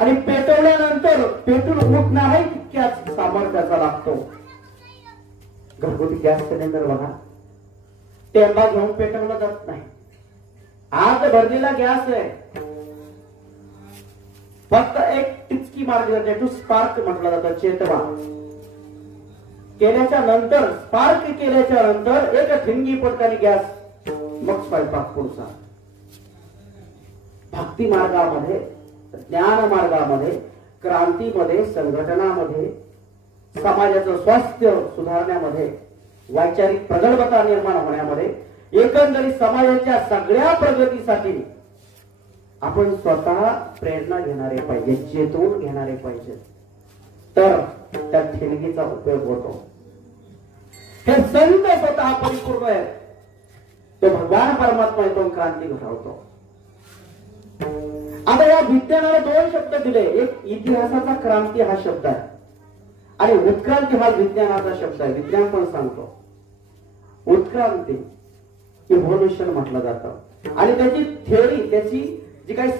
आणि पेटवल्यानंतर पेटून उठणाराही तितक्याच सामर्थ्याचा लागतो. घरगुती गॅस सिलेंडर बघा. टेंबा घेऊन पेटवला जात नाही. आत भरलेला गॅस आहे. फक्त एक टिचकी मारली जाते टू स्पार्क म्हटलं जातं चेतवा. केल्याच्यानंतर स्पार्क केल्याच्यानंतर एक ठिंगी पडताना गॅस मग स्वयंपाक पुढचा. भक्ती मार्गामध्ये ज्ञान मार्गामध्ये क्रांतीमध्ये संघटनामध्ये समाजाचं स्वास्थ्य सुधारण्यामध्ये वैचारिक प्रगल्भता निर्माण होण्यामध्ये एकंदरीत समाजाच्या सगळ्या प्रगतीसाठी आपण स्वतः प्रेरणा घेणारे पाहिजे चेतवून घेणारे पाहिजे. तर त्या ठेणगीचा उपयोग होतो. हे संत स्वतः परिपूर्ण आहे तो भगवान परमात्मा येतो क्रांती घडवतो. आता या विज्ञानाला दोन शब्द दिले. एक इतिहासाचा क्रांती हा शब्द आहे. आणि उत्क्रांती हा विज्ञानाचा शब्द आहे. विज्ञान पण सांगतो? उत्क्रांती. इव्होल्युशन म्हटलं जातं. आणि त्याची थेअरी त्याची जी काही